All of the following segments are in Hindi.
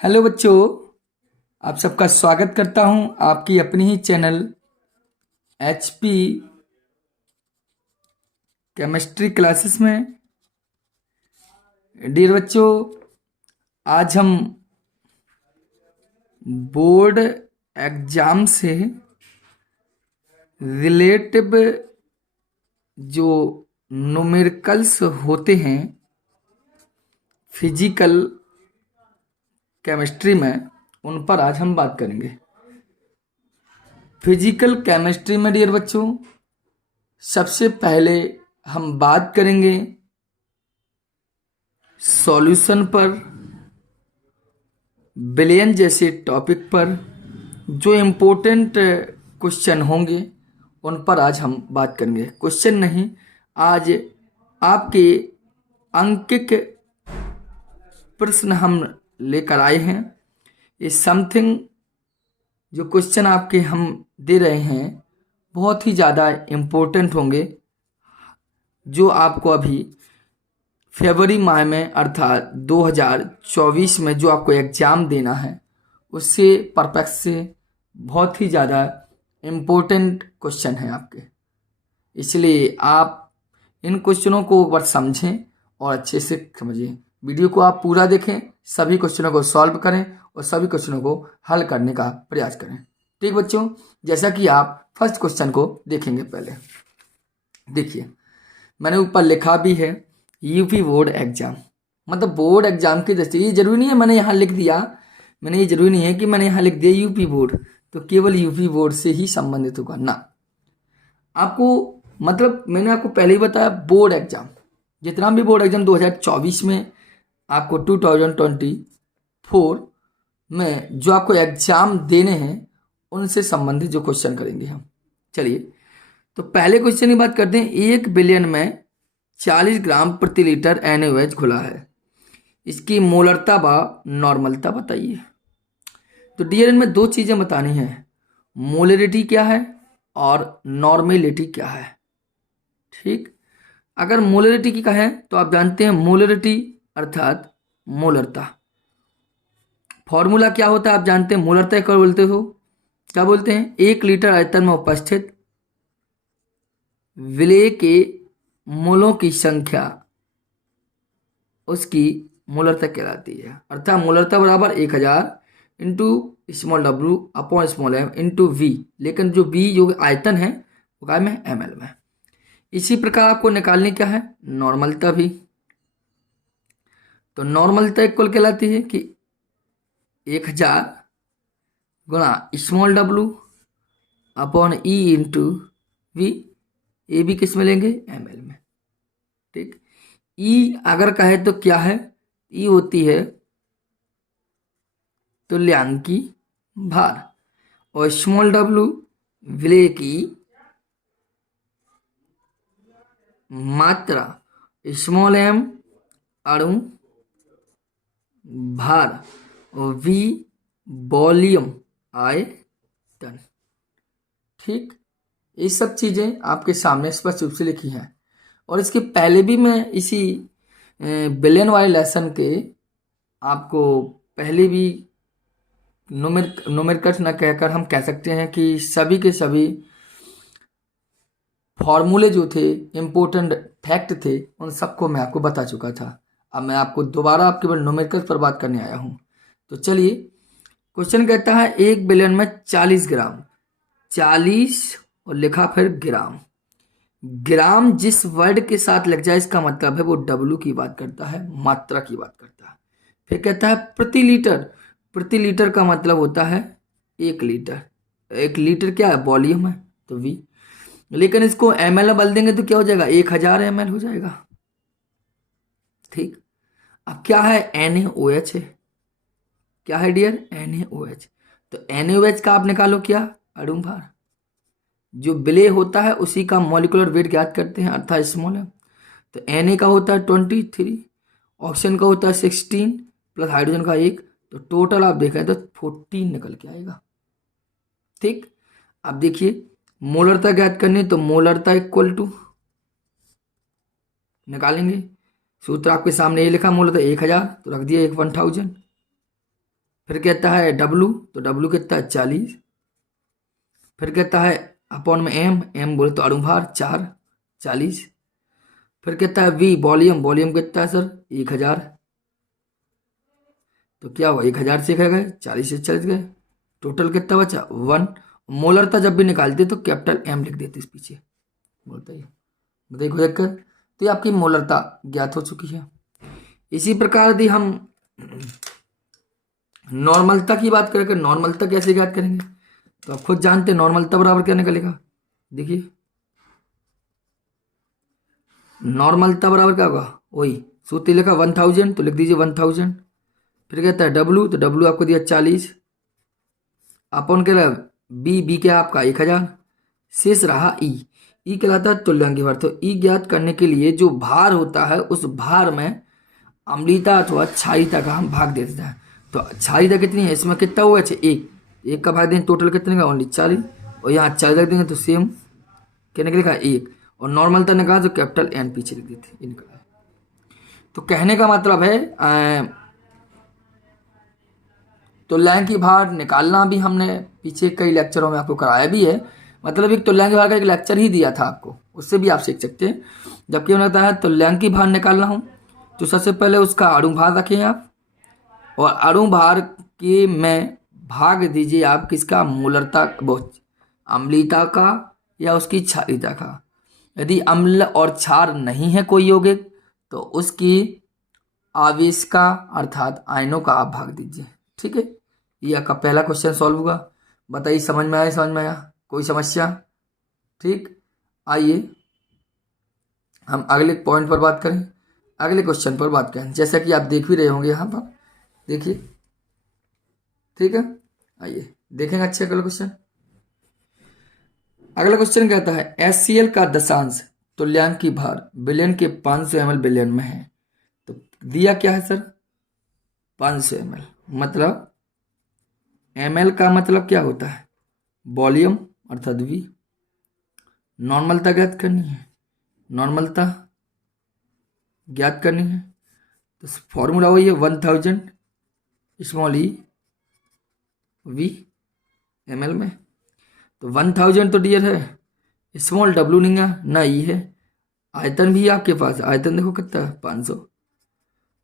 हेलो बच्चों, आप सबका स्वागत करता हूं आपकी अपनी ही चैनल एचपी केमिस्ट्री क्लासेस में। डियर बच्चों, आज हम बोर्ड एग्जाम से रिलेटिव जो न्यूमेरिकल्स होते हैं फिजिकल केमिस्ट्री में, उन पर आज हम बात करेंगे। फिजिकल केमिस्ट्री में डियर बच्चों, सबसे पहले हम बात करेंगे सॉल्यूशन पर, विलयन जैसे टॉपिक पर। जो इम्पोर्टेंट क्वेश्चन होंगे उन पर आज हम बात करेंगे। क्वेश्चन नहीं, आज आपके अंकित प्रश्न हम लेकर आए हैं। ये समथिंग जो क्वेश्चन आपके हम दे रहे हैं बहुत ही ज़्यादा इम्पोर्टेंट होंगे, जो आपको अभी फरवरी माह में अर्थात 2024 में जो आपको एग्ज़ाम देना है उससे परपैक्स से बहुत ही ज़्यादा इम्पोर्टेंट क्वेश्चन है आपके। इसलिए आप इन क्वेश्चनों को एक बार समझें और अच्छे से समझिए। वीडियो को आप पूरा देखें, सभी क्वेश्चनों को सॉल्व करें और सभी क्वेश्चनों को हल करने का प्रयास करें। ठीक बच्चों, जैसा कि आप फर्स्ट क्वेश्चन को देखेंगे। पहले देखिए, मैंने ऊपर लिखा भी है यूपी बोर्ड एग्जाम, मतलब बोर्ड एग्जाम की दृष्टि। ये जरूरी नहीं है मैंने यहाँ लिख दिया, ये जरूरी नहीं है कि मैंने यहाँ लिख दिया यूपी बोर्ड तो केवल यूपी बोर्ड से ही संबंधित होगा ना। आपको मतलब मैंने आपको पहले ही बताया, बोर्ड एग्जाम जितना भी बोर्ड एग्जाम 2024 में आपको 2024 में जो आपको एग्जाम देने हैं उनसे संबंधित जो क्वेश्चन करेंगे हम। चलिए, तो पहले क्वेश्चन की बात करते हैं। 1 बिलियन में 40 ग्राम प्रति लीटर NaOH घुला है, इसकी मोलरता व नॉर्मलता बताइए। तो डियर, इनमें दो चीज़ें बतानी है, मोलरिटी क्या है और नॉर्मेलिटी क्या है। ठीक, अगर मोलरिटी की कहें तो आप जानते हैं मोलरिटी अर्थात मोलरता। फॉर्मूला क्या होता है आप जानते हैं, मोलरता क्या बोलते हो, क्या बोलते हैं, 1 लीटर आयतन में उपस्थित विलेय के मोलों की संख्या उसकी मोलरता कहलाती है। अर्थात मोलरता बराबर 1000 into small w upon small m into v, लेकिन जो v जो आयतन है वो क्या में ml में। इसी प्रकार आपको निकालनी क्या है, नॉर्मलता भी। तो नॉर्मलता इक्वल कहलाती है कि 1000 गुणा small w upon e into v, ये भी किस में लेंगे, ml में। ठीक, ई अगर कहे तो क्या है, ई होती है तुल्यांकी भार और स्मॉल w विलेय की मात्रा, स्मॉल m अणु भार और v वॉल्यूम आयतन। ठीक, ये सब चीज़ें आपके सामने स्पष्ट रूप से लिखी हैं। और इसके पहले भी मैं इसी बिलियन वाले लेसन के आपको पहले भी न्यूमेरिकल्स न कहकर हम कह सकते हैं कि सभी के सभी फॉर्मूले जो थे, इम्पोर्टेंट फैक्ट थे, उन सबको मैं आपको बता चुका था। अब मैं आपको दोबारा आपके केवल न्यूमेरिकल्स पर बात करने आया हूँ। तो चलिए, क्वेश्चन कहता है 1 बिलियन में 40 ग्राम, 40 और लिखा फिर ग्राम। ग्राम जिस वर्ड के साथ लग जाए इसका मतलब है वो W की बात करता है, मात्रा की बात करता है। फिर कहता है प्रति लीटर, प्रति लीटर का मतलब होता है 1 लीटर। 1 लीटर क्या है, वॉल्यूम है तो V, लेकिन इसको ml में बदल देंगे तो क्या हो जाएगा, 1000 ml हो जाएगा। ठीक, अब क्या है, NaOH है। क्या है डियर, NaOH। तो NaOH का आप निकालो क्या, अणु भार। जो विलेय होता है उसी का मॉलिक्यूलर वेट ज्ञात करते हैं अर्थात स्मॉल m। तो Na का होता है 23, ऑक्सीजन का होता है 16 प्लस हाइड्रोजन का 1, तो टोटल आप देखें तो 14 निकल के आएगा। ठीक, अब देखिए मोलरता ज्ञात करनी, तो मोलरता इक्वल टू निकालेंगे, सूत्र आपके सामने ये लिखा, मोलरता 1000 तो रख दिया 1000 फिर कहता है डब्लू, तो डब्लू कितना है 40। फिर कहता है अपॉन में एम, एम बोले तो अणुभार 4, 40। फिर कहता है वी वॉल्यूम, वॉल्यूम कितना है सर 1000। तो क्या हुआ 1000 से गए 40 से 40 गए, टोटल कितना बचा 1। मोलरता जब भी निकालते तो कैपिटल एम लिख देते इस पीछे, बोलता है देखो देखकर। तो ये आपकी मोलरता ज्ञात हो चुकी है। इसी प्रकार यदि हम नॉर्मलता की बात करें, नॉर्मलता कैसे ज्ञात करेंगे, तो आप खुद जानते हैं नॉर्मलता बराबर क्या निकलेगा। देखिए नॉर्मलता बराबर क्या होगा, वही सूत्र लिखा 1000, तो लिख दीजिए 1000। फिर कहता है डब्लू, तो डब्लू आपको दिया 40, अपन कह रहा बी, बी क्या आपका 1000। शेष रहा ई, ई कहलाता है तुल्यांकी भार। तो ई ज्ञात करने के लिए जो भार होता है उस भार में अम्लीयता अथवा क्षारीयता का हम भाग दे देता है। तो क्षारीयता कितनी है, इसमें कितना हुआ अच्छा एक का भाग देंगे, टोटल कितने का ओनली 40, और यहाँ 40 रख देंगे तो सेम क्या निकलेगा 1, और नॉर्मलता निकाला तो कैपिटल एन पीछे लिख देते इनका। तो कहने का मतलब है तुल्यांकी भार निकालना भी हमने पीछे कई लेक्चरों में आपको कराया भी है, मतलब एक तुल्यांकी भार का एक लेक्चर ही दिया था आपको, उससे भी आप सीख सकते हैं। जबकि उन्होंने बताया तुल्यांकी भार निकालना हो तो सबसे पहले उसका अणु भार रखें आप, और अणु भार के में भाग दीजिए आप किसका, मोलरता, अम्लीयता का या उसकी क्षारीयता का। यदि अम्ल और क्षार नहीं है कोई यौगिक तो उसकी आवेश का अर्थात आयनों का आप भाग दीजिए। ठीक है, ये आपका पहला क्वेश्चन सॉल्व हुआ। बताइए समझ में आया, समझ में आया कोई समस्या। ठीक, आइए हम अगले पॉइंट पर बात करें, अगले क्वेश्चन पर बात करें, जैसा कि आप देख भी रहे होंगे यहाँ पर, देखिए। ठीक है, आइए देखेंगे अच्छे अगला क्वेश्चन। अगला क्वेश्चन कहता है HCl का दशांश तुल्यांकी भार बिलियन के 500 ml बिलियन में है। तो दिया क्या है सर 500 ml, मतलब ml का मतलब क्या होता है वॉल्यूम अर्थात V। नॉर्मलता ज्ञात करनी है, नॉर्मलता ज्ञात करनी है, तो फॉर्मूला वही है 1000 स्मॉल ई V ml में। तो 1000 तो डियर है, स्मॉल डब्लू नहीं है ना ई है, आयतन भी है आपके पास, आयतन देखो कितना है 500।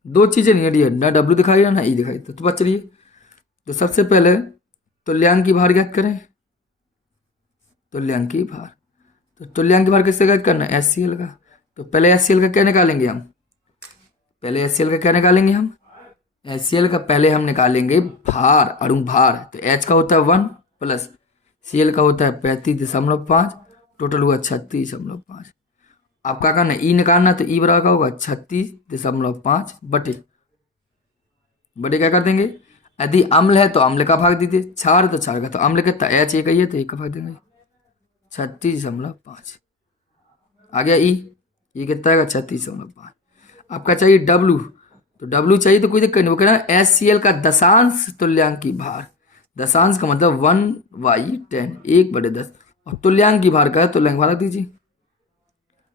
दो चीजें नहीं है डियर, ना डब्लू दिखाई ना ई दिखाई, तो बात चलिए। तो सबसे पहले तुल्यांकी भार ज्ञात करें, तुल्यांकी भार। तो तुल्यांकी भार किससे ज्ञात करना है HCl का। तो पहले HCl का क्या निकालेंगे हम, पहले HCl का क्या निकालेंगे हम, HCl का पहले हम निकालेंगे भार, अणु भार। तो H का होता है 1 प्लस Cl का होता है 35.5, टोटल हुआ 36.5। आप क्या करना है ई निकालना, तो ई बराबर का होगा 36.5 बटे बटे क्या कर देंगे, यदि अम्ल है तो अम्ल का भाग दीजिए, क्षार तो क्षार का, तो अम्ल कितना H एक ही है तो एक का भाग देंगे 36.5। आ गया ई, ये कितना आएगा 36.5। आपका चाहिए डब्लू, तो डब्लू चाहिए तो कोई दिक्कत नहीं, वो कहना HCl का दशांश तुल्यांकी भार। दशांश का मतलब 1/10 1/10, और तुल्यांकी भार का है तुल्यांक भार रख दीजिए।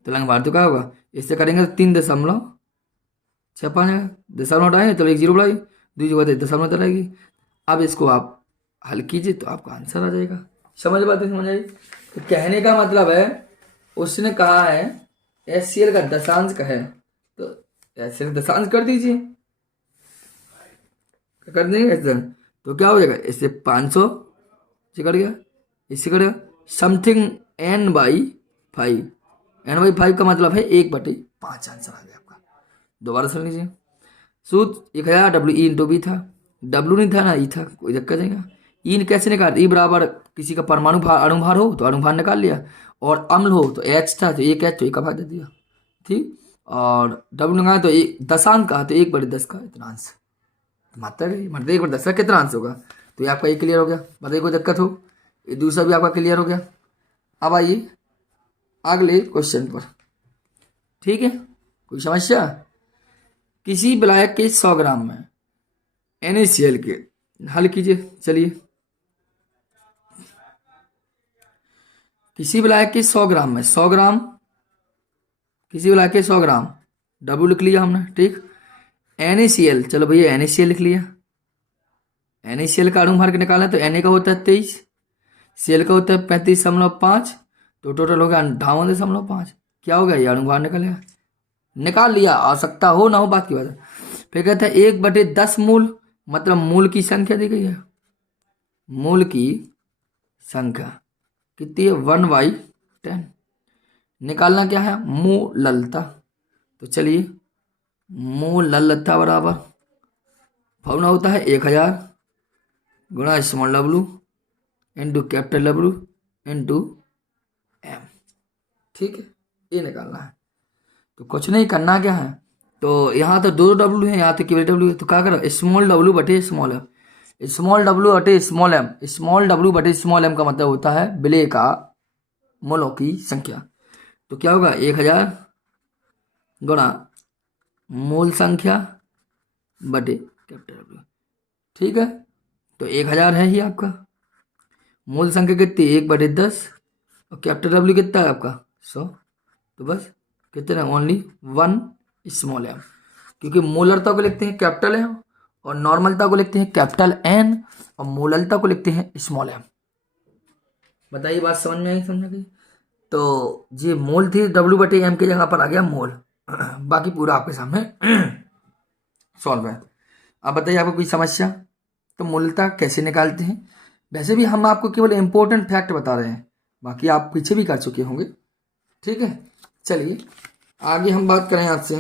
तुल्यांक भार तो क्या होगा, इससे करेंगे तो 3.65 दशमलव हटाएंगे तो 1 0 बढ़ाएगी, दूसरी जगह दशमलव रहेगी। अब इसको आप हल कीजिए तो आपका आंसर आ जाएगा। समझ बात समझ आई। तो कहने का मतलब है उसने कहा है HCl का दशांश का है, तो HCl का दशांश कर दीजिए, कर देंगे ऐसे, तो क्या हो जाएगा, इससे 500 से कट गया, इससे कट गया समथिंग n/5, n/5 का मतलब है 1/5। आंसर आ गया आपका। दोबारा सुन लीजिए, सूत्र 1000 डब्ल्यू ई इंटू बी था, डब्ल्यू नहीं था ना ई था, कोई दिक्कत नहीं का। ई कैसे निकाल, ई बराबर किसी का परमाणु भार अणुभार हो तो अणुभार निकाल लिया, और अम्ल हो तो H था तो एक H तो एक का भाग दे दिया, ठीक। और डब्ल्यू निकाला तो एक दशांक का तो 1/10 का इतना आंसर, मतलब 1/10 का कितना आंसर होगा। तो ये आपका एक क्लियर हो गया, बताइए कोई दिक्कत हो, ये दूसरा भी आपका क्लियर हो गया। अब आइए अगले क्वेश्चन पर, ठीक है, कोई समस्या। किसी विलायक के 100 ग्राम में NaCl के हल कीजिए, चलिए। किसी विलायक के 100 ग्राम में 100 ग्राम, किसी विलायक के 100 ग्राम डब्ल्यू लिख लिया हमने, ठीक। NaCl, चलो भैया NaCl लिख लिया, NaCl का अणु भार निकालना है तो Na का होता है 23, Cl का होता है 35.5, तो टोटल हो गया 58.5। क्या हो गया, ये अणु भार निकलेगा। निकाल लिया, आवश्यकता हो ना हो बात की बात है। फिर कहते हैं 1/10 मूल, मतलब मूल की संख्या दी गई है। मूल की संख्या कितनी है, 1/10। निकालना क्या है, मोललता। तो चलिए, मोललता बराबर फॉर्मूला होता है 1000 गुणा small W into capital W into M. ठीक है, ये निकालना है। तो कुछ नहीं करना, क्या है, तो यहाँ तो 2 डब्लू है, यहाँ तो केवल डब्लू है, तो क्या करो, स्मॉल डब्लू बटे स्मॉल एम। स्मॉल डब्लू बटे स्मॉल एम, स्मॉल डब्लू बटे स्मॉल एम का मतलब होता है विलेय का मोलों की संख्या। तो क्या होगा, 1000 गुणा मूल संख्या बटे कैपिटल डब्ल्यू। ठीक है, तो 1000 है ही आपका। मूल संख्या कितनी, 1/10, और कैपिटल डब्ल्यू कितना है आपका 100। तो बस कितना, ओनली 1 स्मॉल एम, क्योंकि मोलरता को लिखते हैं कैपिटल एम, और नॉर्मलता को लिखते हैं कैपिटल एन, और मोललता को लिखते हैं स्मॉल एम। बताइए, बात समझ में आई, समझ गई। तो ये मोल थी, W/M की जगह पर आ गया मोल। बाकी पूरा आपके सामने सॉल्व है। अब बताइए, आपको कोई समस्या? तो मूलता कैसे निकालते हैं? वैसे भी हम आपको केवल इंपॉर्टेंट फैक्ट बता रहे हैं, बाकी आप पीछे भी कर चुके होंगे। ठीक है, चलिए आगे हम बात करें आपसे।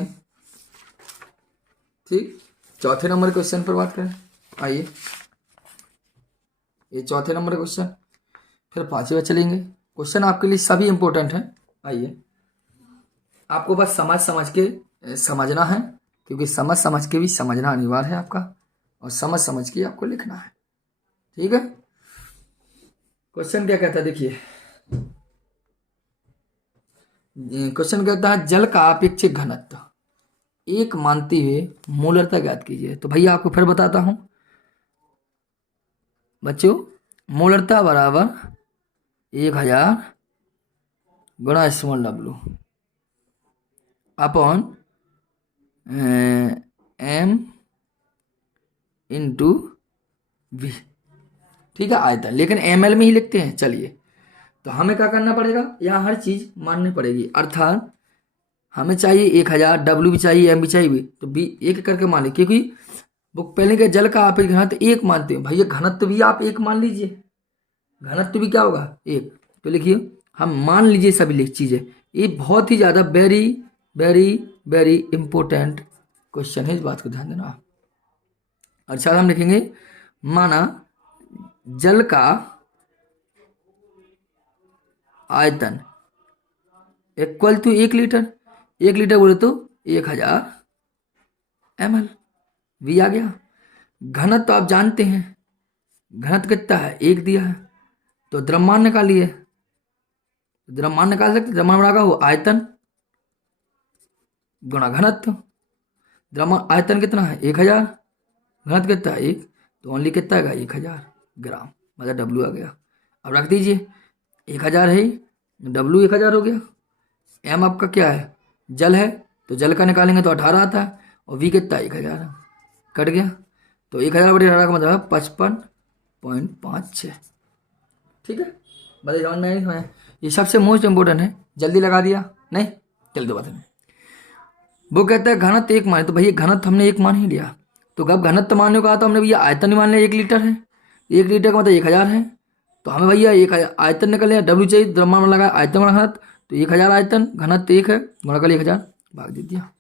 ठीक, चौथे नंबर क्वेश्चन पर बात करें। आइए, ये चौथे नंबर क्वेश्चन, फिर पांचवें चलेंगे। क्वेश्चन आपके लिए सभी इंपॉर्टेंट है। आइए, आपको बस समझ के समझना है, क्योंकि समझ के भी समझना अनिवार्य है आपका, और समझ के आपको लिखना है। ठीक है, क्वेश्चन क्या कहता है, देखिए क्वेश्चन कहता है जल का अपेक्षित घनत्व एक मानते हुए मोलरता ज्ञात कीजिए। तो भैया आपको फिर बताता हूं बच्चों, मोलरता बराबर 1000 गुणा small W upon M into V. ठीक है, आयतन, लेकिन ml में ही लिखते हैं। चलिए, तो हमें क्या करना पड़ेगा, यहाँ हर चीज माननी पड़ेगी, अर्थात हमें चाहिए 1000, डब्ल्यू भी चाहिए, एम भी चाहिए, तो बी एक करके मान ली, क्योंकि वो पहले के जल का आप घनत्व एक मानते हैं, भैया घनत्व भी आप एक मान लीजिए, घनत्व भी क्या होगा, एक। तो लिखिए, हम मान लीजिए सभी चीजें। ये बहुत ही ज्यादा very very very important question है, इस बात को ध्यान देना। अच्छा, हम लिखेंगे, माना जल का आयतन इक्वल टू 1 लीटर, 1 लीटर बोले तो 1000 ml, वी आ गया। घनत्व तो आप जानते हैं, घनत्व कितना है, 1 दिया है, तो द्रव्यमान निकालिए। द्रव्यमान निकाल सकते, द्रव्यमान बड़ा हो आयतन गुणा घनत्व। द्रव्यमान आयतन कितना है 1000, घनत्व कितना है 1, तो ओनली कितना है 1000 ग्राम, मतलब डब्ल्यू आ गया। अब रख दीजिए, 1000 है, डब्ल्यू 1000 हो गया। एम आपका क्या है, जल है, तो जल का निकालेंगे तो 18 आता है, और वी कितना 1000 कट गया, तो 1000/18 का मतलब 55.56। ठीक है, बताइए समझ में आई? ये सबसे मोस्ट इंपोर्टेंट है, जल्दी लगा दिया नहीं, चल दो बात में। वो कहता है घनत्व एक माने, तो भैया घनत्व हमने एक मान ही लिया, तो अब घनत्व मानने को आता, हमने भैया आयतन मान लिया, 1 लीटर है, 1 लीटर का मतलब 1000 है, तो हमें भैया 1000 आयतन निकल लिया, डब्ल्यू चाहिए, द्रव्यमान लगा आयतन बना घनत्व, तो 1000 आयतन, घनत्व 1 है, गुणा कर 1000 भाग दे दिया।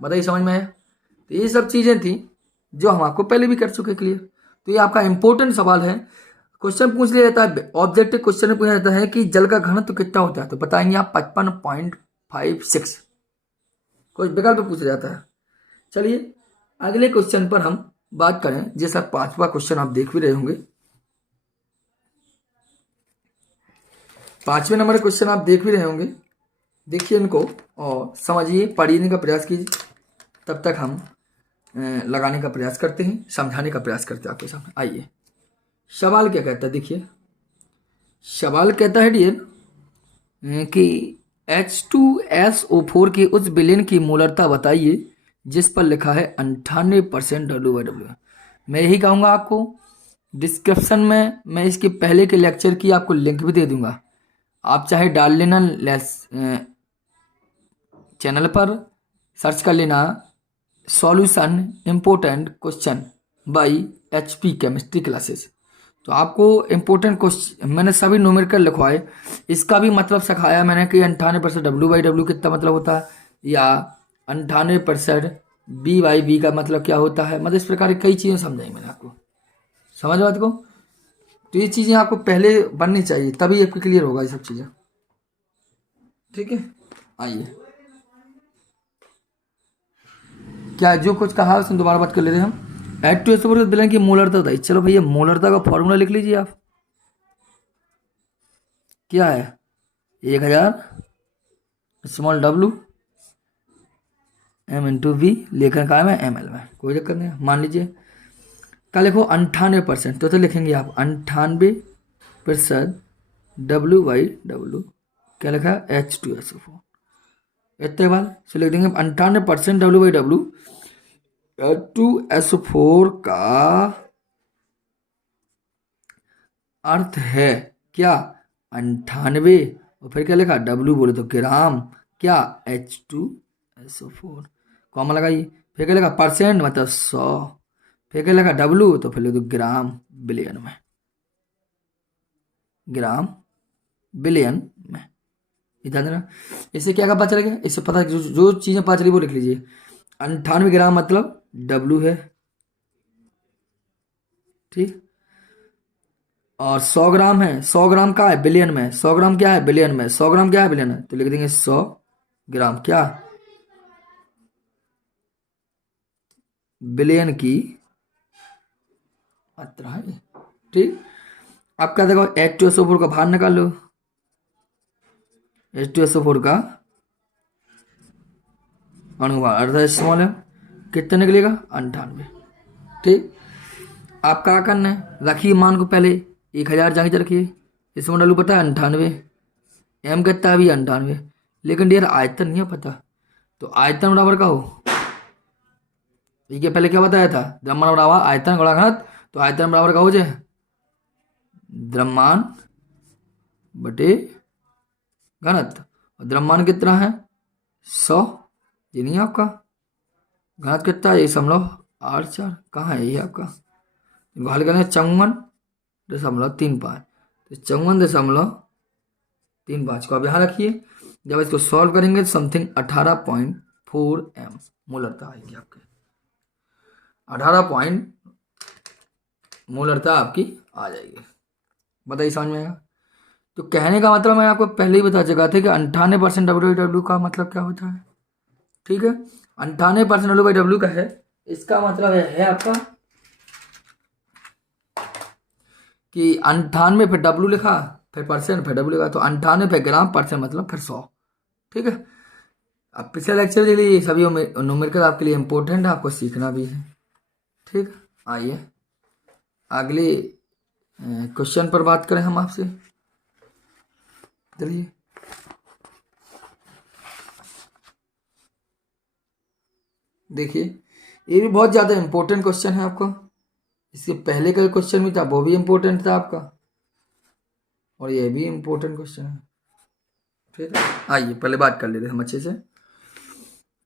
बताइए समझ में आया? तो ये सब चीजें थी जो हम आपको पहले भी कर चुके क्लियर। तो ये आपका इंपॉर्टेंट सवाल है, क्वेश्चन पूछ लिया जाता है, ऑब्जेक्टिव क्वेश्चन पूछा जाता है कि जल का घनत्व कितना होता है, तो बताएंगे आप 55.56, कुछ विकल्प पूछा जाता है। चलिए अगले क्वेश्चन पर हम बात करें, जैसा 5वां क्वेश्चन आप देख भी रहे होंगे, 5वें नंबर क्वेश्चन आप देख भी रहे होंगे। देखिए इनको और समझिए, पढ़ने का प्रयास कीजिए, तब तक हम लगाने का प्रयास करते हैं, समझाने का प्रयास करते हैं आपके सामने। आइए, सवाल क्या कहता है, देखिए सवाल कहता है डियर कि H2SO4 के उस विलयन की मोलरता बताइए जिस पर लिखा है 98% W/W। मैं यही कहूँगा आपको, डिस्क्रिप्शन में मैं इसके पहले के लेक्चर की आपको लिंक भी दे दूंगा, आप चाहे डाल लेना, चैनल पर सर्च कर लेना solution important question by HP chemistry classes. तो आपको इम्पोर्टेंट क्वेश्चन मैंने सभी न्यूमेरिकल लिखवाए, इसका भी मतलब सिखाया मैंने कि 98% W/W कितना मतलब होता है, या 98% B/B का मतलब क्या होता है, मतलब इस प्रकार की कई चीज़ें समझाई मैंने आपको। समझ बात को? तो ये चीज़ें आपको पहले बननी चाहिए, तभी आपको क्लियर होगा ये सब चीज़ें। ठीक है, आइए, क्या जो कुछ कहा उसने दोबारा बात कर लेते हैं हम। H2SO4 विलेन की मोलरता बताइए। चलो भैया, मोलरता का फॉर्मूला लिख लीजिए आप। क्या है? 1000 स्मॉल w m/v, लेखन काय में ml में, कोई दिक्कत नहीं है। मान लीजिए क्या लिखो, 98%, तो लिखेंगे आप 98% W/W, क्या लिखा है? H2SO4। इतने बाद से लिख देंगे 98% W/W। H2SO4 का अर्थ है क्या? 98, और फिर क्या लिखा? W बोले तो ग्राम, क्या? H2SO4, कॉमा लगाइए। फिर क्या लिखा? परसेंट मतलब 100, फिर क्या लिखा? W, तो फिर लिख दो ग्राम बिलियन में, ग्राम बिलियन में। ध्यान देना, इससे क्या पता चलेगा, इससे पता जो चीजें पता चली वो लिख लीजिए। 98 ग्राम मतलब W है, ठीक। और 100 ग्राम है, 100 ग्राम का है बिलियन में, 100 ग्राम क्या है? बिलियन में। 100 ग्राम क्या है? बिलियन में। तो लिख देंगे 100 ग्राम क्या? बिलियन की मात्रा है, ठीक। अब क्या देखो, H2SO4 का भार निकाल लो। H2SO4 का अणुभार अर्धा स्मॉल है, कितना निकलेगा? 98, ठीक। आप क्या करना है, रखिए मान को पहले 1000 जाके रखिए, इसमें डालू पता है 98, m कितना भी 98, लेकिन डियर आयतन नहीं है पता, तो आयतन बराबर का हो, ठीक है। पहले क्या बताया था? द्रव्यमान बराबर आयतन गुणा घनत्व, तो आयतन बराबर का हो जाए द्रव्यमान बटे घनत्व, और द्रव्यमान कितना है? 100, ये नहीं है आपका। घनत्व कितना है? 1.84, कहाँ है ये आपका? हल करें 54.35, तो 54.35 को आप यहाँ रखिए। जब इसको सॉल्व करेंगे तो समथिंग 18.4 m मोलरता आएगी आपकी, 18 मोलरता आपकी आ जाएगी। बताइए समझ में आएगा? तो कहने का मतलब मैं आपको पहले ही बता चुका था कि 98% W/W का मतलब क्या होता है, ठीक है। 98% W/W का है, इसका मतलब है आपका कि 98 फिर W लिखा, फिर परसेंट, फिर W लिखा, तो 98 फिर ग्राम, परसेंट मतलब फिर 100, ठीक है। अब पिछले लेक्चर के लिए सभी न्यूमेरिकल आपके लिए इंपॉर्टेंट है, आपको सीखना भी है, ठीक। आइए अगले क्वेश्चन पर बात करें हम आपसे। चलिए, देखिए ये भी बहुत ज़्यादा इंपॉर्टेंट क्वेश्चन है आपको, इसके पहले का क्वेश्चन भी था वो भी इंपॉर्टेंट था आपका, और ये भी इंपॉर्टेंट क्वेश्चन है, ठीक है। आइए पहले बात कर लेते हैं हम अच्छे से।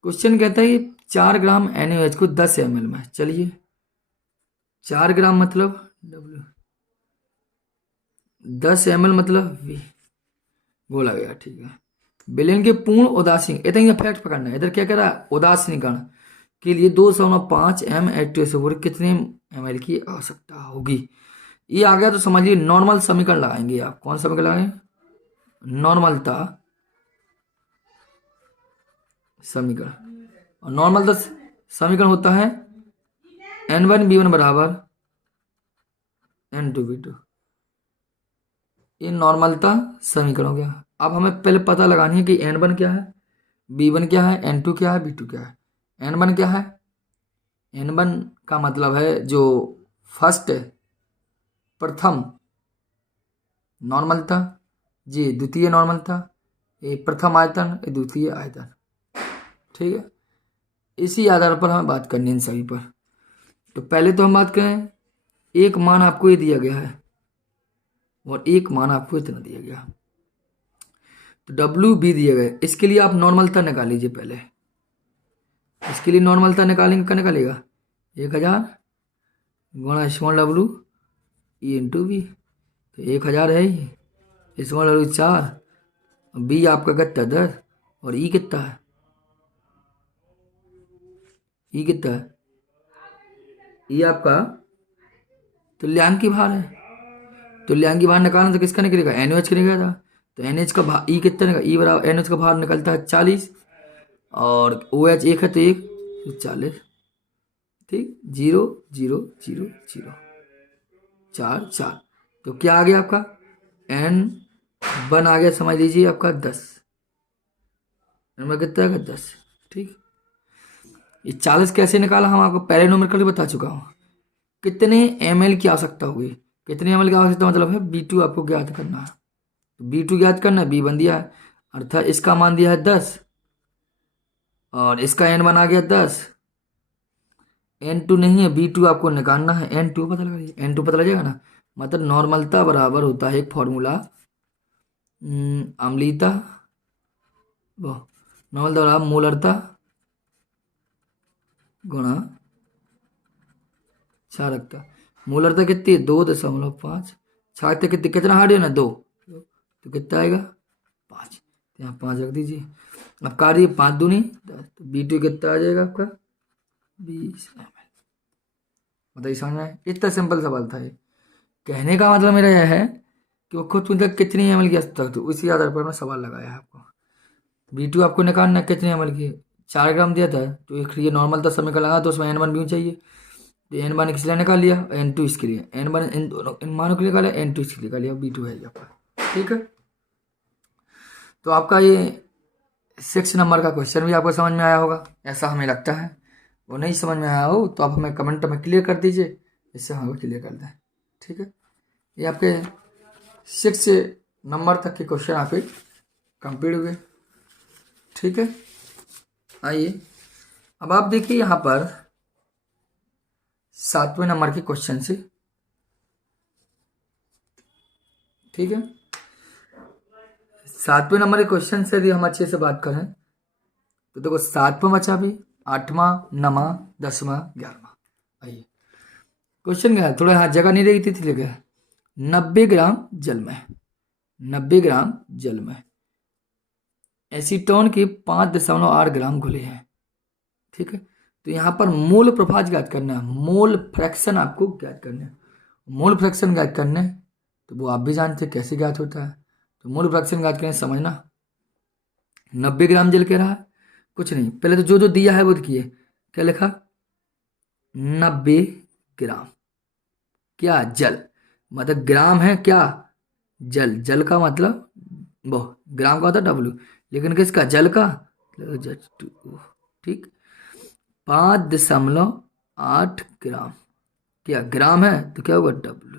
क्वेश्चन कहता है कि 4 ग्राम NaOH को 10 ml में, चलिए 4 ग्राम मतलब W, 10 ml मतलब V, बोला गया, ठीक है। विलयन के पूर्ण उदासीन, इतना ही फैक्ट पकड़ना है। इधर क्या कह रहा है? उदासीनीकरण के लिए 2.5 m H2SO4 कितने ml की आवश्यकता होगी। ये आ गया तो समझिए नॉर्मल समीकरण लगाएंगे आप। कौन सा समीकरण लगाएंगे? नॉर्मलता समीकरण, और नॉर्मलता समीकरण होता है N1V1 बराबर N2V2, ये नॉर्मलता समीकरण हो गया। अब हमें पहले पता लगानी है कि N1 क्या है, B1 क्या है, N2 क्या है, B2 क्या है। N1 क्या है? N1 का मतलब है जो फर्स्ट प्रथम नॉर्मल था, जी द्वितीय नॉर्मल था, ये प्रथम आयतन, ये द्वितीय आयतन, ठीक है। इसी आधार पर हमें बात करनी है इन सभी पर। तो पहले तो हम बात करें, एक मान आपको ये दिया गया है और एक मान आपको इतना दिया गया, तो डब्ल्यू बी दिया गया। इसके लिए आप नॉर्मलता निकाल लीजिए पहले। इसके लिए नॉर्मलता निकालेंगे, क्या निकालेगा, 1000 गुणा small W E into B. तो 1000 है ही, स्मॉल डब्ल्यू 4, बी आपका कितना 10 और ई कितना है, ई कितना है, ई आपका तुल्यांकी भार है। तुल्यांकी भार निकालना तो किसका निकलेगा, एनओएच का निकलेगा। तो एनएच का भार ई कितना निकल, ई बराबर एनएच का भार निकलता है 40 और ओ एच 1 है तो 1 तो 40, ठीक, 0 0 0 0 4 4। तो क्या आ गया आपका, एन वन आ गया, समझ लीजिए आपका 10, नंबर कितना है 10, ठीक। ये 40 कैसे निकाला, हम आपको पहले न्यूमेरिकल बता चुका हूँ। कितने ml की आवश्यकता होगी, कितने ml की आवश्यकता मतलब है B2 आपको ज्ञात करना है। तो B2 ज्ञात करना है, बी बन दिया है, अर्थात इसका मान दिया है 10 और इसका n बन आ गया 10। N2 नहीं है, B2 आपको निकालना है, N2 पता लगा, N2 पता लग जाएगा ना। मतलब नॉर्मलता बराबर होता है एक फॉर्मूला, अम्लीता वो नॉर्मल बराबर मोलरता गुणा क्षारकता। मोलरता कितनी है 2.5, क्षारकता कितनी, कितना हार्ड है ना 2, तो कितना आएगा 5, यहाँ 5 रख दीजिए। अब कार्य 5 दूनी 10, तो B2 कितना आ जाएगा आपका 20 ml। बताइए समझ में आया, इतना सिंपल सवाल था ये। कहने का मतलब मेरा यह है कि वो खुद तक कितनी ml की आवश्यकता थी, उसी आधार पर मैं सवाल लगाया है आपको। B2 आपको निकालना कितने ml की, 4 ग्राम दिया था, तो एक ये नॉर्मल था समय का लगा, तो उसमें N1 भी चाहिए, तो N1 किस लिए निकाल लिया, N2 इसके लिए, N1 इन दोनों इन मानों के लिए निकाला, N2 इसके लिए निकाल लिया, B2 है आपका, ठीक है। तो आपका ये 6 नंबर का क्वेश्चन भी आपको समझ में आया होगा, ऐसा हमें लगता है। वो नहीं समझ में आया हो तो आप हमें कमेंट में क्लियर कर दीजिए, इससे हमें क्लियर कर दें, ठीक है। ये आपके 6 नंबर तक के क्वेश्चन आपके कंप्लीट हुए, ठीक है। आइए अब आप देखिए यहाँ पर 7वें नंबर के क्वेश्चन से, ठीक है। 7वें नंबर के क्वेश्चन से यदि हम अच्छे से बात करें तो देखो 7वां बचा भी, 8वां 9वां 10वां 11वां। आइए क्वेश्चन क्या है, थोड़ा यहाँ जगह नहीं रही थी लेके, 90 ग्राम जल में, 90 ग्राम जल में एसीटोन के 5.8 ग्राम घुले हैं, ठीक है। तो यहाँ पर मोल प्रभाज ज्ञात करना है, मोल फ्रैक्शन आपको ज्ञात करना है। मोल फ्रैक्शन ज्ञात करना है तो वो आप भी जानते हैं कैसे ज्ञात होता है। तो मोल फ्रैक्शन ज्ञात करने समझना, 90 ग्राम जल कह रहा है, कुछ नहीं, पहले तो जो जो दिया है वो देखिए, क्या लिखा 90 ग्राम क्या जल, मतलब ग्राम है क्या जल, जल का मतलब वो ग्राम का होता है W, लेकिन किसका जल का, ठीक, 5.8 ग्राम क्या ग्राम है, तो क्या होगा W।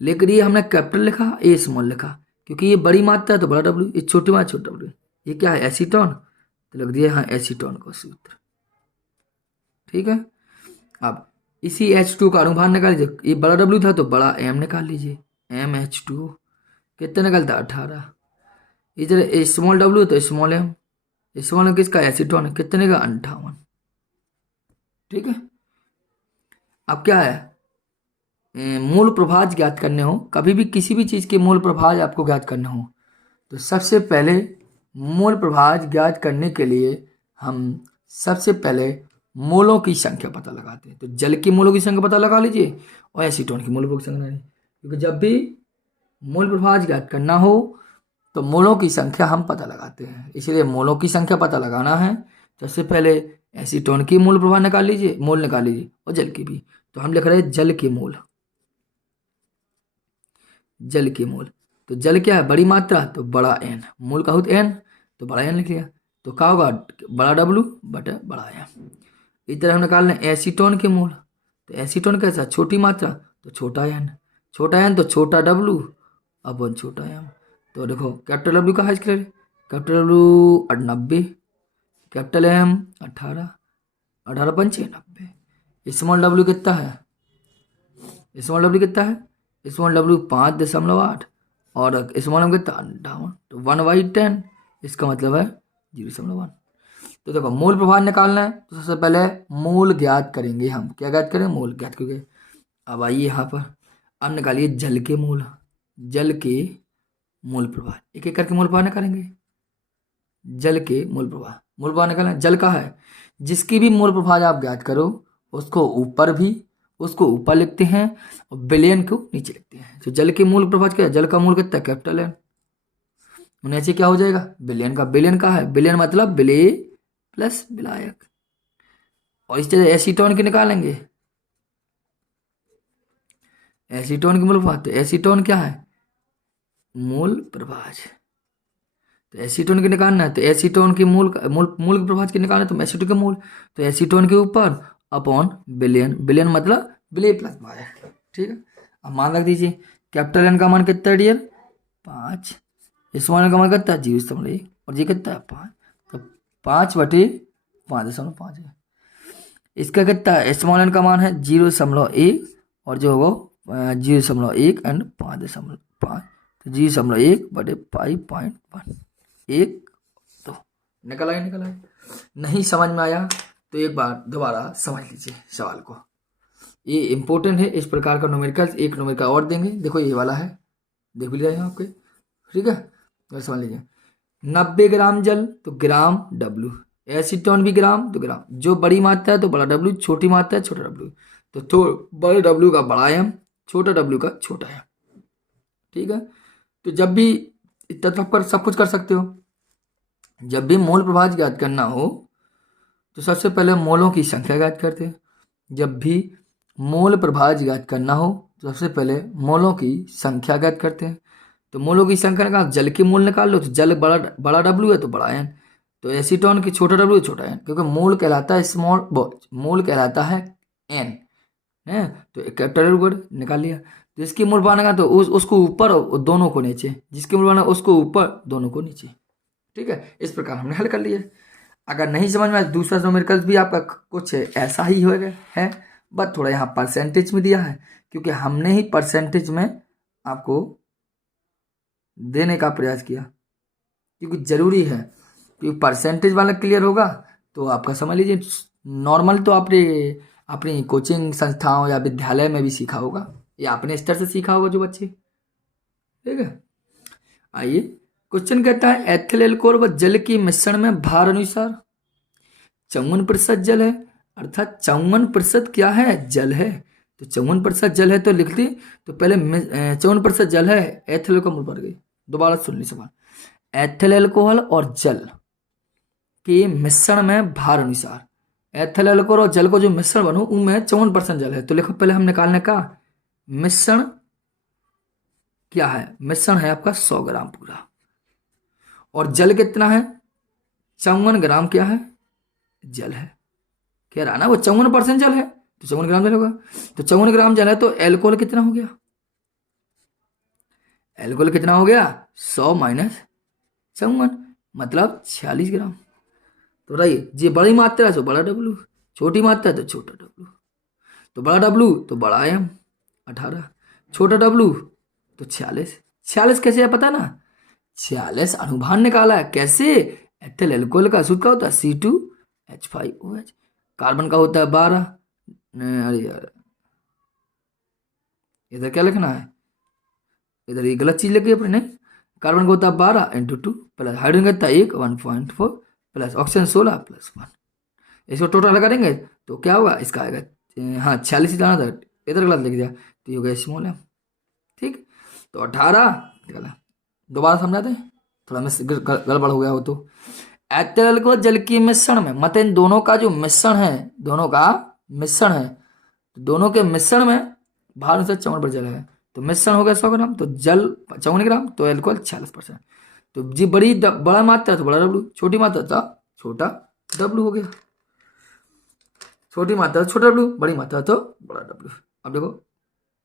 लेकिन ये हमने कैपिटल लिखा, ए स्मॉल लिखा, क्योंकि ये बड़ी मात्रा है तो बड़ा W, ये छोटी मात्रा छोटा W। ये क्या है एसीटोन, तो लिख दिया हाँ एसीटोन का सूत्र, ठीक है। अब इसी H2 का अणुभार निकाल लीजिए, ये बड़ा W था तो बड़ा M निकाल लीजिए, MH2 कितना निकलता है 18। इधर स्मॉल W तो स्मॉल M, स्मॉल M किसका एसीटोन, कितने का 58, ठीक है। अब क्या है मूल प्रभाज ज्ञात करने हो, कभी भी किसी भी चीज़ के मूल प्रभाज आपको ज्ञात करने हो तो सबसे पहले मूल प्रभाज ज्ञात करने के लिए हम सबसे पहले मोलों की संख्या पता लगाते हैं। तो जल की मोलों की संख्या पता लगा लीजिए और एसीटोन की मोलों की संख्या, क्योंकि जब भी मूल प्रभाज ज्ञात करना हो तो मोलों की संख्या हम पता लगाते हैं, इसलिए मोलों की संख्या पता लगाना है। सबसे पहले एसीटोन की मूल प्रभाज निकाल लीजिए, मोल निकाल लीजिए, और जल की भी। तो हम लिख रहे हैं जल के मोल, जल के मोल। तो जल क्या है बड़ी मात्रा, तो बड़ा N, मोल का होता N तो बड़ा N लिख लिया, तो क्या होगा बड़ा W बटा बड़ा M। इस तरह हम निकाल लें एसीटोन के मोल, तो एसीटोन कैसा छोटी मात्रा तो छोटा N, छोटा N तो छोटा W अपन छोटा M। तो देखो कैपिटल W का हाइज करें, कैपिटल W 90, कैपिटल M 18, 18 पंचे 90, स्मॉल डब्ल्यू कितना है, स्मॉल डब्ल्यू कितना है, स्मॉल डब्ल्यू 5.8 और स्मॉल एम कितना 58, तो 1/10, इसका मतलब है 0.1। तो देखो मोल प्रभाव निकालना है तो सबसे पहले मोल ज्ञात करेंगे हम, क्या ज्ञात करेंगे, मोल ज्ञात करेंगे। अब आइए यहाँ पर, अब निकालिए जल के मोल, जल के मोल प्रभाव, एक एक करके मोल प्रभाव निकालेंगे। जल के मोल प्रभाव, मोल प्रभाव निकालना, जल का है, जिसकी भी मोल प्रभाव आप ज्ञात करो उसको ऊपर लिखते हैं और बिलियन को नीचे लिखते हैं। तो जल के मूल प्रभाव क्या है, जल का मूल कितना है, कैपिटल एन, नीचे क्या हो जाएगा, बिलियन का, बिलियन का है, बिलियन मतलब विलेय प्लस विलायक। और इस तरह एसीटोन के निकालेंगे, एसीटोन की मूल प्रभाव, तो एसीटोन क्या है, मूल प्रभाव। तो एसीटोन के निकालना है तो एसीटोन के मूल के प्रभाव के निकालना है तो एसीटोन के मूल, तो एसीटोन के ऊपर अपॉन बिलियन, बिलियन मतलब विलेय प्लस विलायक, ठीक है। अब मान रख दीजिए कैपिटल एन का मान कितना है डियर, 5, स्मॉल एन का मान कितना है 0.1 और ये कितना है 5, तो 5/5.5 है। इसका कितना है, स्मॉल एन का मान है 0.1 और जो होगा 0.1 एंड 5.5, तो 0.1/5.1, 1 तो निकल आए। नहीं समझ में आया तो एक बार दोबारा समझ लीजिए सवाल को, ये इंपॉर्टेंट है। इस प्रकार का न्यूमेरिकल, एक न्यूमेरिकल और देंगे, देखो ये वाला है, देख भी लिया आपके, ठीक है। तो समझ लीजिए 90 ग्राम जल तो ग्राम डब्ल्यू, एसीटोन भी ग्राम तो ग्राम, जो बड़ी मात्रा है तो बड़ा डब्ल्यू, छोटी मात्रा है छोटा डब्ल्यू, तो बड़े डब्ल्यू का बड़ा एम, छोटा डब्ल्यू का छोटा एम, ठीक है। तो जब भी तत्व पर सब कुछ कर सकते हो, जब भी मोल प्रभाव ज्ञात करना हो तो सबसे पहले मोलों की संख्या ज्ञात करते हैं। जब भी मोल प्रभाव ज्ञात करना हो तो सबसे पहले मोलों की संख्या ज्ञात करते हैं। तो मोलों की संख्या निकाल, जल के मोल निकाल लो, तो जल बड़ा डब्ल्यू है तो बड़ा एन, तो एसीटोन की छोटा डब्ल्यू छोटा एन, क्योंकि मोल कहलाता है स्मॉल, मोल कहलाता है एन है, तो कैपिटल वर्ड निकाल लिया। तो जिसकी मूल बनाएगा तो उसको ऊपर और दोनों को नीचे, जिसकी मूल बनाएगा उसको ऊपर दोनों को नीचे, ठीक है। इस प्रकार हमने हल कर लिया। अगर नहीं समझ में आए दूसरा न्यूमेरिकल भी आपका कुछ ऐसा ही होगा है, बस थोड़ा यहाँ परसेंटेज में दिया है, क्योंकि हमने ही परसेंटेज में आपको देने का प्रयास किया, क्योंकि जरूरी है, क्योंकि परसेंटेज वाला क्लियर होगा तो आपका समझ लीजिए नॉर्मल तो आपने अपनी कोचिंग संस्थाओं या विद्यालय में भी सीखा होगा या अपने स्तर से सीखा होगा जो बच्चे, ठीक है। आइए क्वेश्चन कहता है एथिल एल्कोहल व जल के मिश्रण में भार अनुसार 54% जल है, अर्थात 54% क्या है, जल है। तो 54% जल है तो लिख दी, तो पहले 54% जल है, एथिल का मूल बढ़ गई। दोबारा सुन ली सवाल, एथिल एल्कोहल और जल के मिश्रण में भार अनुसार, एथिल एल्कोहल और जल को जो मिश्रण बनो उनमें 54% जल है, तो लिखो पहले हम निकालने का मिश्रण क्या है, मिश्रण है आपका 100 ग्राम पूरा, और जल कितना है 54 ग्राम क्या है, जल है, कह रहा ना वो 54% जल है तो 54 ग्राम जल होगा। तो 54 ग्राम जल है तो एल्कोहल कितना हो गया, एल्कोहल कितना हो गया 100 माइनस 54 मतलब 46 ग्राम। तो रही जी बड़ी मात्रा है तो बड़ा डब्लू, छोटी मात्रा है तो छोटा डब्लू, तो बड़ा डब्लू तो बड़ा एम 18, छोटा डब्लू तो 46। 46 कैसे है पता ना, 46 अनुभान निकाला है, कैसे, एथिल एल्कोहल का सूत्र क्या होता है C2H5OH, कार्बन का होता है 12, अरे यार इधर क्या लिखना है, इधर ये गलत चीज लगी अपने, नहीं, कार्बन का होता है 12 × 2 प्लस हाइड्रोजन का 1.4 प्लस ऑक्सीजन 16 + 1, इसको टोटल करेंगे तो क्या होगा, इसका आएगा हाँ 46 ही जाना था, इधर गलत लिख दिया तो ये हो गया स्मॉल एम, ठीक। तो 18 निकला, दोबारा समझाते हैं, थोड़ा मिस गड़बड़ हो गया हो तो, एथिल एल्कोहल जल के मिश्रण में, मतलब इन दोनों का जो मिश्रण है, दोनों का मिश्रण है, तो दोनों के मिश्रण में भार से 54 पर जल है, तो मिश्रण हो गया 100 ग्राम, तो जल 54 ग्राम, तो एल्कोहल 46%, तो जी बड़ा मात्रा तो बड़ा डब्लू, छोटी मात्रा था छोटा डब्लू हो गया, छोटी मात्रा तो छोटा डब्लू, बड़ी मात्रा तो बड़ा डब्लू। अब देखो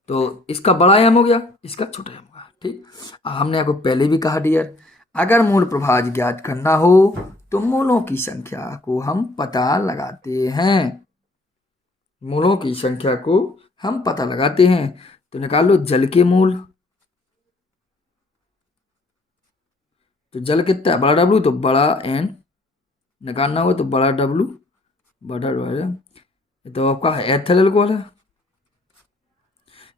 तो इसका बड़ा एम हो गया, इसका छोटा एम होगा, ठीक। हमने आपको पहले भी कहा डियर, अगर मूल प्रभाव ज्ञात करना हो तो मूलों की संख्या को हम पता लगाते हैं, मोलों की संख्या को हम पता लगाते हैं। तो निकाल लो जल के मोल। तो जल कितना है, बड़ा डब्लू, तो बड़ा एन निकालना हो तो बड़ा डब्लू बड़ा डब्लू। तो आपका है एथिल अल्कोहल है,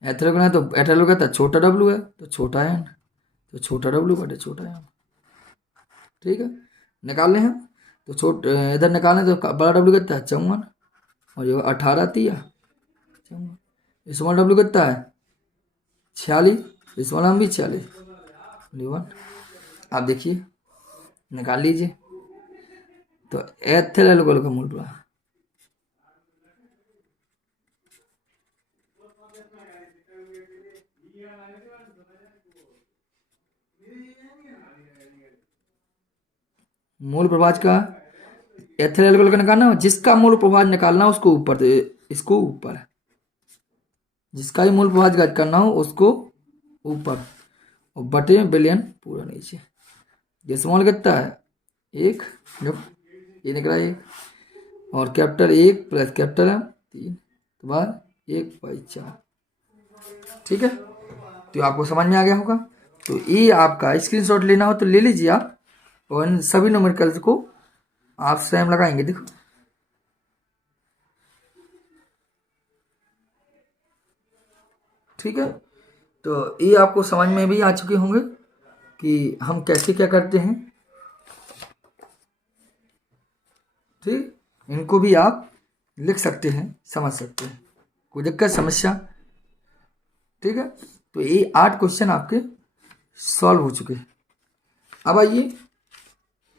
एथिल अल्कोहल है तो एथिल अल्कोहल कहता है छोटा डब्लू है तो छोटा एन, तो छोटा डब्लू बटे छोटा एन। ठीक है, निकाल लें हम। तो इधर निकालें तो बड़ा डब्लू कितना है 54, और ये 18 तिया 54। स्मॉल डब्लू कितना है 46, स्मॉल हम भी 46 वन। आप देखिए निकाल लीजिए। तो एथिल अल्कोहल का मूल पड़ा, मूल प्रभाज का एथिल अल्कोहल का निकालना हो, जिसका मूल प्रभाज निकालना हो उसको ऊपर, इसको ऊपर, जिसका ही मूल प्रभाज ज्ञात करना हो उसको ऊपर, और बटे बिलियन पूरा नीचे। ये स्मॉल कितना है 1, जब ये निकला 1, और कैपिटल 1 प्लस कैपिटल है 3, तो बाद 1/4। ठीक है, तो आपको समझ में आ गया होगा। तो ये आपका स्क्रीनशॉट लेना हो तो ले लीजिए आप, और इन सभी न्यूमेरिकल्स को आप स्वयं लगाएंगे। देखो ठीक है, तो ये आपको समझ में भी आ चुके होंगे कि हम कैसे क्या करते हैं। ठीक, इनको भी आप लिख सकते हैं, समझ सकते हैं, कोई दिक्कत समस्या। ठीक है, तो ये 8 क्वेश्चन आपके सॉल्व हो चुके हैं। अब आइए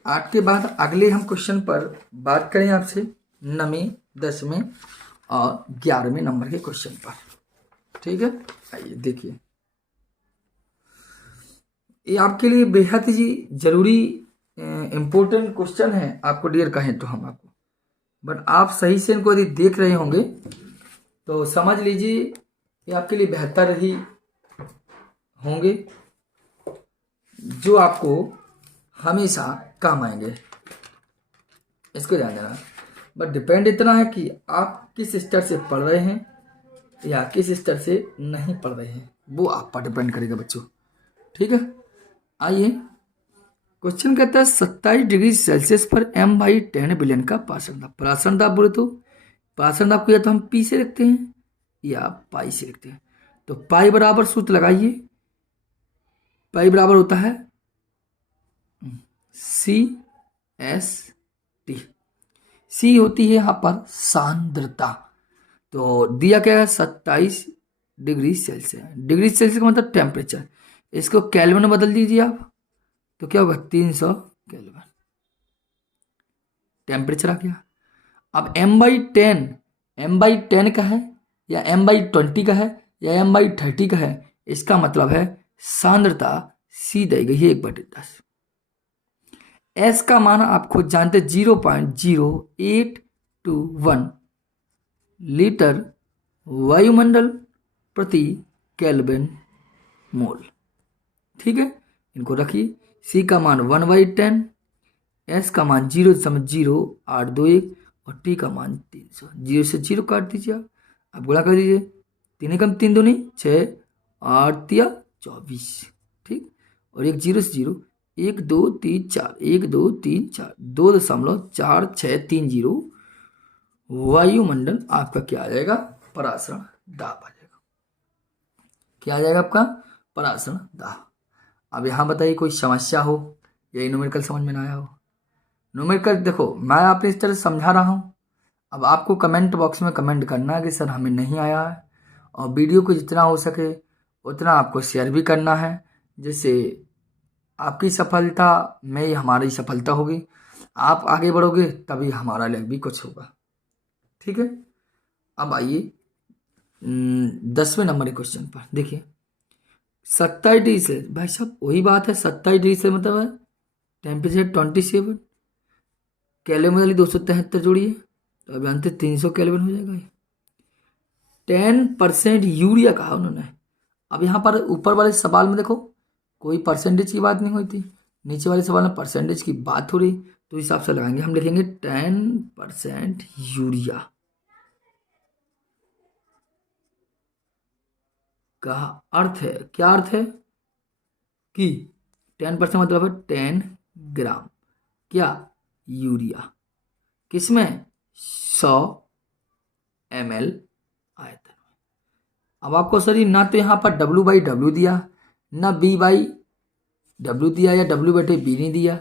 8 के बाद अगले हम क्वेश्चन पर बात करें आपसे 9वें 10वें और 11वें नंबर के क्वेश्चन पर। ठीक है, आइए देखिए, ये आपके लिए बेहद ही जरूरी इम्पोर्टेंट क्वेश्चन है, आपको डियर कहें तो हम आपको, बट आप सही से इनको यदि देख रहे होंगे तो समझ लीजिए ये आपके लिए बेहतर ही होंगे, जो आपको हमेशा काम आएंगे। इसको ध्यान देना, बट डिपेंड इतना है कि आप किस स्तर से पढ़ रहे हैं या किस स्तर से नहीं पढ़ रहे हैं, वो आप पर डिपेंड करेगा बच्चों। ठीक है, आइए क्वेश्चन कहता है 27 डिग्री सेल्सियस पर m/10 बिलियन का प्राशन दाब। प्राशन दाब बोले तो प्राशन दाब को या तो हम पी से लिखते हैं या पाई से लिखते हैं। तो पाई बराबर सूत्र लगाइए, पाई बराबर होता है CST। सी होती है यहाँ पर सांद्रता। तो दिया क्या है 27 डिग्री सेल्सियस, डिग्री सेल्सियस का मतलब टेम्परेचर, इसको केल्विन में बदल दीजिए आप, तो क्या होगा 300 केल्विन टेम्परेचर आ गया। अब m/10 का है या m/20 का है या m/30 का है, इसका मतलब है सांद्रता सी दी गई है 1/10। एस का मान आप खुद जानते 0.0821 लीटर वायुमंडल प्रति केल्विन मोल। ठीक है, इनको रखिए। सी का मान 1/10, एस का मान 0.0821 और टी का मान 300। 0 से 0 काट दीजिए, आप गुणा कर दीजिए, 3 कम 3 दूनी 6, 8 तिया 24। ठीक, और एक 0 से 0, 1 2 3 4, 1 2 3 4, 2.4630 वायुमंडल आपका क्या आ जाएगा परासरण दाब आ जाएगा। क्या आ जाएगा आपका परासरण दाब। अब यहाँ बताइए कोई समस्या हो या न्यूमेरिकल समझ में ना आया हो। न्यूमेरिकल देखो मैं आपने इस तरह समझा रहा हूँ, अब आपको कमेंट बॉक्स में कमेंट करना है कि सर हमें नहीं आया है, और वीडियो को जितना हो सके उतना आपको शेयर भी करना है, जिससे आपकी सफलता में ही हमारी सफलता होगी। आप आगे बढ़ोगे तभी हमारा लिए भी कुछ होगा। ठीक है, अब आइए 10वें नंबर के क्वेश्चन पर देखिए। 27 डिग्री से भाई साहब वही बात है, 27 डिग्री से मतलब है टेम्परेचर 27 केल्विन वाली 273 जोड़िए, तो अब जानते 300 केल्विन हो जाएगा। 10% यूरिया कहा उन्होंने। अब यहाँ पर ऊपर वाले सवाल में देखो कोई परसेंटेज की बात नहीं हुई थी, नीचे वाले सवाल में परसेंटेज की बात हो रही, तो हिसाब से लगाएंगे हम, लिखेंगे 10% यूरिया। का अर्थ है, क्या अर्थ है कि 10% मतलब है 10 ग्राम क्या यूरिया, किसमें 100 ml आयतन। अब आपको सर ना तो यहाँ पर W/W दिया, ना B/W दिया, या W/B नहीं दिया,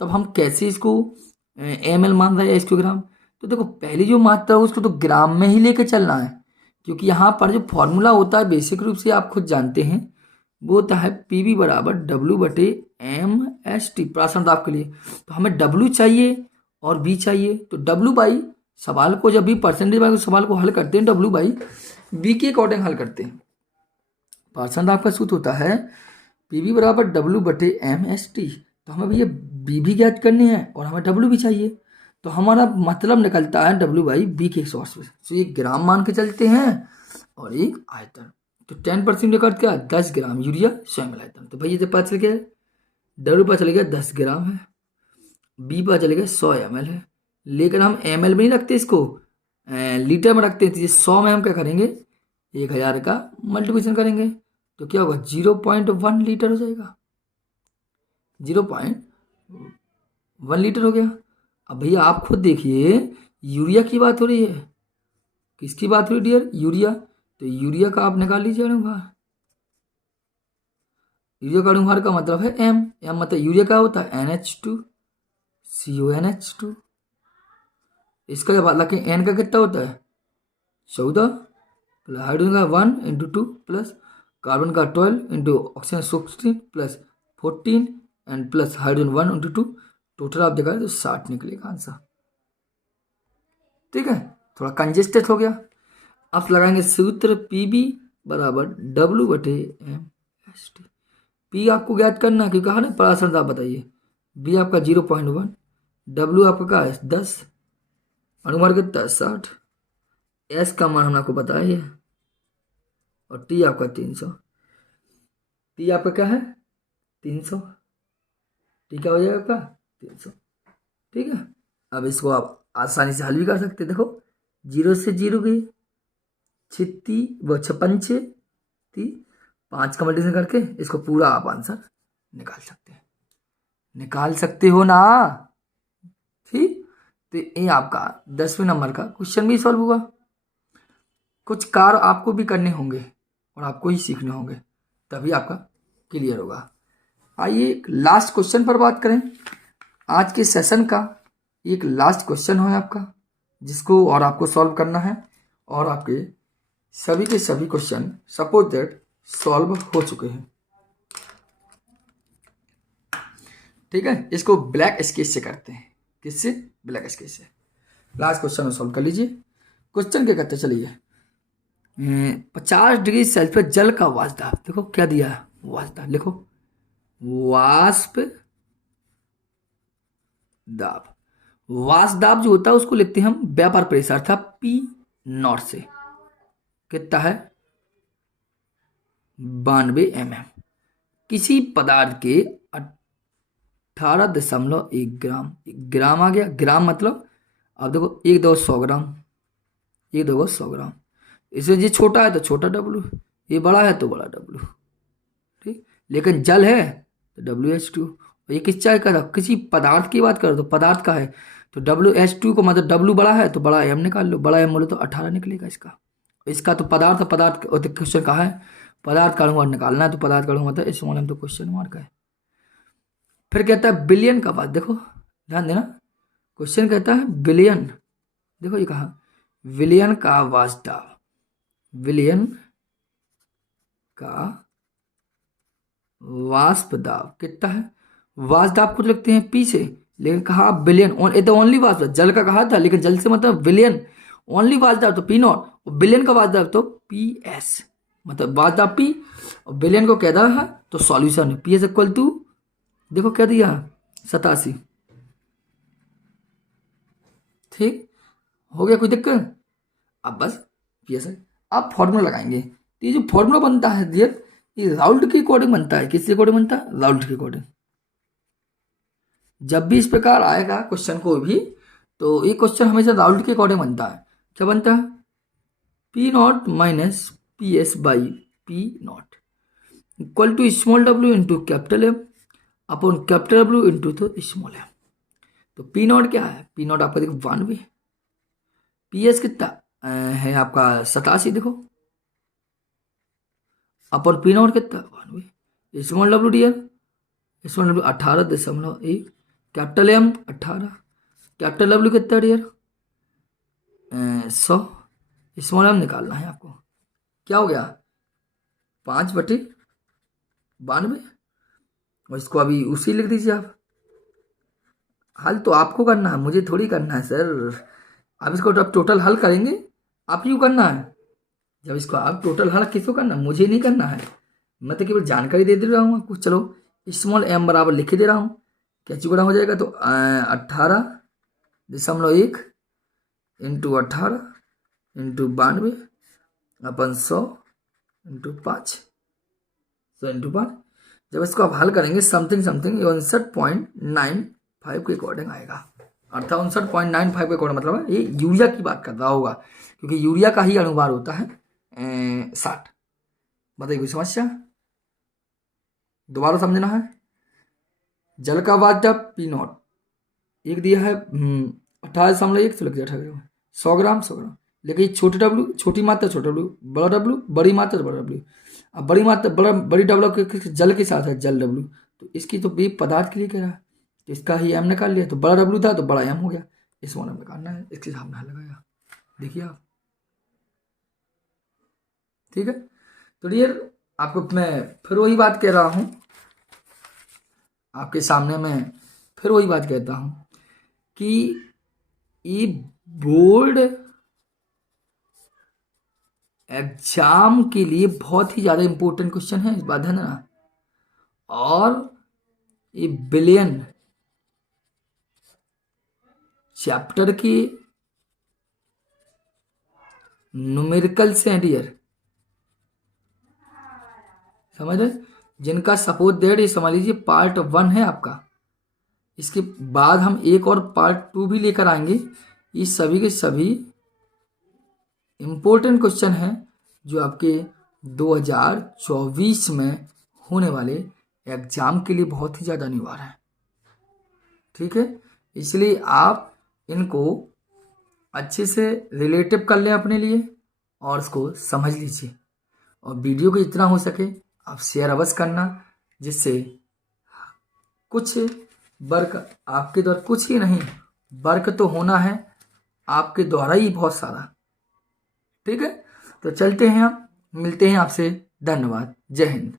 तब हम कैसे इसको ml मान रहे हैं इसको ग्राम। तो देखो पहली जो मात्रा है उसको तो ग्राम में ही लेके चलना है, क्योंकि यहाँ पर जो फॉर्मूला होता है बेसिक रूप से आप खुद जानते हैं, वो होता है PV बराबर W/MST प्राशन दाब के लिए। तो हमें W चाहिए और B चाहिए, तो W/ सवाल को जब भी परसेंटेज वाले सवाल को हल करते हैं W/B के अकॉर्डिंग हल करते हैं। प्राशन दाब का सूत्र होता है PV बराबर W/MST। तो हमें भैया B भी ज्ञात करनी है और हमें W भी चाहिए, तो हमारा मतलब निकलता है W/B के हिसाब से। तो ये ग्राम मान के चलते हैं और एक आयतन। तो 10% का क्या 10 ग्राम यूरिया 100 ml आयतन। तो भैया जब पता चल गया W पता चल गया 10 ग्राम है, B पता चल गया 100 ml है, लेकिन हम ml में नहीं रखते इसको, लीटर में रखते हैं। तो ये 100 में हम क्या करेंगे 1000 का मल्टीप्लिकेशन करेंगे, तो क्या होगा 0.1 लीटर हो जाएगा, 0.1 लीटर हो गया। अब भैया आप खुद देखिए यूरिया की बात हो रही है, किसकी बात हो रही है डियर, यूरिया। तो यूरिया का आप निकाल लीजिए अणुभार। यूरिया का अणुभार का मतलब है M मतलब यूरिया का होता है NH2 CONH2। इसका जब हालांकि N का कितना होता है 14 प्लस हाइड्रोजन का 1 × 2 प्लस कार्बन का 12 into oxygen 16 plus 14 and plus hydrogen 1 × 2, total आप देखा तो 60 निकलेगा आंसर। ठीक है, थोड़ा कंजेस्टेड हो गया। अब लगाएंगे सूत्र PV बराबर W/MST। P आपको ज्ञात करना क्योंकि कहा ना पराशर आप बताइए। B आपका 0.1, W आपका क्या है 10, अणुभार कितना है 60, S का मान हम आपको पता है, और T आपका 300। T आपका क्या है 300, T क्या हो जाएगा आपका 300। ठीक है, अब इसको आप आसानी से हल भी कर सकते। देखो 0 से 0 गई, 5 का मल्टीप्लिकेशन करके इसको पूरा आप आंसर निकाल सकते हैं, निकाल सकते हो ना। ठीक, तो ये आपका 10वें नंबर का क्वेश्चन भी सॉल्व हुआ। कुछ कार्य आपको भी करने होंगे और आपको ही सीखने होंगे, तभी आपका क्लियर होगा। आइए लास्ट क्वेश्चन पर बात करें। आज के सेशन का एक लास्ट क्वेश्चन है आपका, जिसको और आपको सॉल्व करना है, और आपके सभी के सभी क्वेश्चन सपोज दैट सॉल्व हो चुके हैं। ठीक है, इसको ब्लैक स्केच से करते हैं। किससे? ब्लैक स्केच से। लास्ट क्वेश्चन सॉल्व कर लीजिए। क्वेश्चन क्या कहते चलिए, 50 डिग्री सेल्सियस जल का वाष्प दाब, देखो क्या दिया है वाष्प दाब, लिखो वाष्प दाब। वाष्प दाब जो होता है उसको लिखते हैं हम व्यापार प्रेशर था P0 से, कितना है 92 mm। किसी पदार्थ के 18.1 ग्राम, ग्राम आ गया, ग्राम मतलब अब देखो 1 2 100 ग्राम, 1 2 100 ग्राम। इससे ये छोटा है तो छोटा W, ये बड़ा है तो बड़ा W। ठीक, लेकिन जल है तो WH2। ये किस चाय का था, किसी पदार्थ की बात करो तो पदार्थ का है, तो WH2 को मतलब W बड़ा है तो बड़ा M निकाल लो, बड़ा M बोले तो 18 निकलेगा इसका। इसका तो पदार्थ क्वेश्चन कहा है पदार्थ का अणुभार निकालना है, तो पदार्थ का अणुभार मतलब इस में तो क्वेश्चन मार्क है। फिर कहता है बिलियन का बात, देखो ध्यान देना, क्वेश्चन कहता है बिलियन, देखो ये कहा विलियन का वाष्प दाब, विलियन का वाष्प दाब कितना है। वाष्प दाब को लिखते हैं P से, लेकिन कहा बिलियन ओनली वाष्प दाब, जल का कहा था लेकिन जल से मतलब विलियन, ओनली वाष्प दाब तो P0, और बिलियन का वाष्प दाब तो PS, मतलब वाष्प दाब P और बिलियन को कहता है तो सॉल्यूशन PS इक्वल टू, देखो क्या दिया 87। ठीक हो गया, कोई दिक्कत। अब बस PS है, आप फॉर्मूला लगाएंगे। तो ये जो फॉर्मूला बनता है डियर, ये राउल्ट के अकॉर्डिंग बनता है। किसके अकॉर्डिंग बनता है? राउल्ट के अकॉर्डिंग। जब भी इस प्रकार आएगा क्वेश्चन को भी, तो ये क्वेश्चन हमेशा राउल्ट के अकॉर्डिंग बनता है। क्या बनता है? P0 minus PS by P0 equal to small w into capital M upon capital W into तो स्मॉल m। तो P0 क्या है? P0 आपका देखो 92, PS कितना है आपका 87 देखो, अपन P0 कितना 92, स्मॉल w डियर small w 18.1, capital M 18, capital W कितना डियर 100, स्मॉल m निकालना है आपको। क्या हो गया 5/92, और इसको अभी उसी लिख दीजिए आप। हल तो आपको करना है, मुझे थोड़ी करना है सर। आप इसको जब टोटल हल करेंगे आप क्यों करना है, जब इसको आप टोटल हल किसको करना है, मुझे नहीं करना है, मैं तो केवल जानकारी दे रहा हूँ आपको। चलो स्मॉल m बराबर लिख दे रहा हूँ, क्या चुगड़ा हो जाएगा तो 18.1 इंटू 18 इंटू 92 अपन 100 इंटू 5, 100 इंटू 5। जब इसको आप हल करेंगे समथिंग 59.95 के अकॉर्डिंग आएगा, अर्थात 59.95 के अकॉर्डिंग मतलब है ये यूरिया की बात कर रहा होगा, क्योंकि यूरिया का ही अनुभार होता है 60। बताइए कोई समस्या, दोबारा समझना है। जल का वाष्प P0 एक दिया है 18.1 तो लग जाए 100 ग्राम 100 ग्राम, लेकिन छोटे W छोटी मात्रा छोटा W, बड़ा W बड़ी मात्रा बड़ा W। अब बड़ी मात्रा बड़ी W के जल के साथ है जल W, तो इसकी तो बी पदार्थ के लिए कह रहा है, तो इसका ही M निकाल लिया, तो बड़ा W था तो बड़ा M हो गया, इस वाला निकालना है, इसके सामने लगाया। देखिए आप, ठीक है। तो डियर आपको मैं फिर वही बात कह रहा हूं, आपके सामने मैं फिर वही बात कहता हूं कि ये बोर्ड एग्जाम के लिए बहुत ही ज़्यादा इंपॉर्टेंट क्वेश्चन है, इस बात ध्यान देना। और ये बिलियन चैप्टर की न्यूमेरिकल से डियर, समझ रहे, जिनका सपोर्ट दे रही समझ लीजिए पार्ट 1 है आपका, इसके बाद हम एक और पार्ट 2 भी लेकर आएंगे। ये सभी के सभी इंपॉर्टेंट क्वेश्चन हैं जो आपके 2024 में होने वाले एग्जाम के लिए बहुत ही ज़्यादा अनिवार्य है, ठीक है। इसलिए आप इनको अच्छे से रिलेटिव कर लें अपने लिए और इसको समझ लीजिए, और वीडियो को जितना हो सके आप शेयर अवश्य करना, जिससे कुछ वर्क आपके द्वारा, कुछ ही नहीं वर्क तो होना है आपके द्वारा ही बहुत सारा, ठीक है। तो चलते हैं, हम मिलते हैं आपसे, धन्यवाद, जय हिंद।